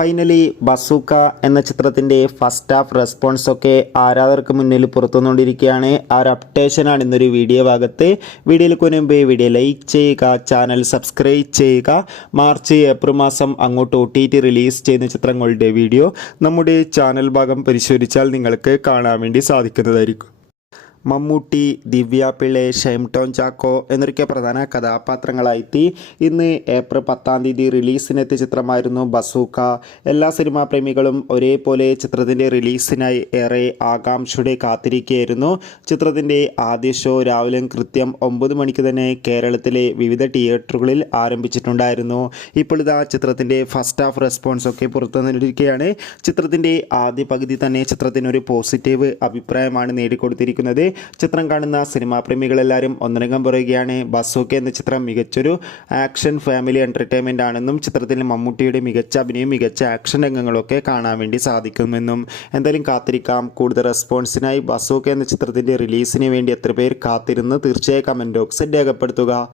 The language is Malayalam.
ഫൈനലി ബസൂക്ക എന്ന ചിത്രത്തിൻ്റെ ഫസ്റ്റ് ഹാഫ് റെസ്പോൺസൊക്കെ ആരാധകർക്ക് മുന്നിൽ പുറത്തുകൊണ്ടിരിക്കുകയാണ്. ആ ഒരു അപ്ഡേഷനാണ് ഇന്നൊരു വീഡിയോ ഭാഗത്ത്. വീഡിയോയിലേക്ക് മുൻപ് വീഡിയോ ലൈക്ക് ചെയ്യുക, ചാനൽ സബ്സ്ക്രൈബ് ചെയ്യുക. മാർച്ച് ഏപ്രിൽ മാസം അങ്ങോട്ട് OTT റിലീസ് ചെയ്യുന്ന ചിത്രങ്ങളുടെ വീഡിയോ നമ്മുടെ ചാനൽ ഭാഗം പരിശോധിച്ചാൽ നിങ്ങൾക്ക് കാണാൻ വേണ്ടി സാധിക്കുന്നതായിരിക്കും. മമ്മൂട്ടി, ദിവ്യ പിള്ളെ, ഷൈം ടോം ചാക്കോ എന്നൊക്കെ പ്രധാന കഥാപാത്രങ്ങളായി ഇന്ന് ഏപ്രിൽ 10 റിലീസിനെത്തിയ ചിത്രമായിരുന്നു ബസൂക്ക. എല്ലാ സിനിമാ പ്രേമികളും ഒരേപോലെ ചിത്രത്തിൻ്റെ റിലീസിനായി ഏറെ ആകാംക്ഷയോടെ കാത്തിരിക്കുകയായിരുന്നു. ചിത്രത്തിൻ്റെ ആദ്യ ഷോ രാവിലെ കൃത്യം 9 മണിക്ക് തന്നെ കേരളത്തിലെ വിവിധ തിയേറ്ററുകളിൽ ആരംഭിച്ചിട്ടുണ്ടായിരുന്നു. ഇപ്പോൾ ഇതാ ചിത്രത്തിൻ്റെ ഫസ്റ്റ് ഹാഫ് റെസ്പോൺസൊക്കെ പുറത്തുവന്നിരിക്കുകയാണ്. ചിത്രത്തിൻ്റെ ആദ്യ പകുതി തന്നെ ചിത്രത്തിനൊരു പോസിറ്റീവ് അഭിപ്രായമാണ് നേടിക്കൊടുത്തിരിക്കുന്നത്. ചിത്രം കാണുന്ന സിനിമാ പ്രേമികളെല്ലാവരും ഒന്നടങ്കം പറയുകയാണ് ബസൂക്ക എന്ന ചിത്രം മികച്ചൊരു ആക്ഷൻ ഫാമിലി എൻ്റർടൈൻമെൻ്റ് ആണെന്നും ചിത്രത്തിൽ മമ്മൂട്ടിയുടെ മികച്ച അഭിനയം, മികച്ച ആക്ഷൻ രംഗങ്ങളൊക്കെ കാണാൻ വേണ്ടി സാധിക്കുമെന്നും. എന്തായാലും കാത്തിരിക്കാം. കൂടുതൽ റെസ്പോൺസിനായി ബസൂക്ക എന്ന ചിത്രത്തിൻ്റെ റിലീസിന് വേണ്ടി എത്ര പേർ കാത്തിരുന്ന് തീർച്ചയായും കമൻറ്റ് ബോക്സിൽ രേഖപ്പെടുത്തുക.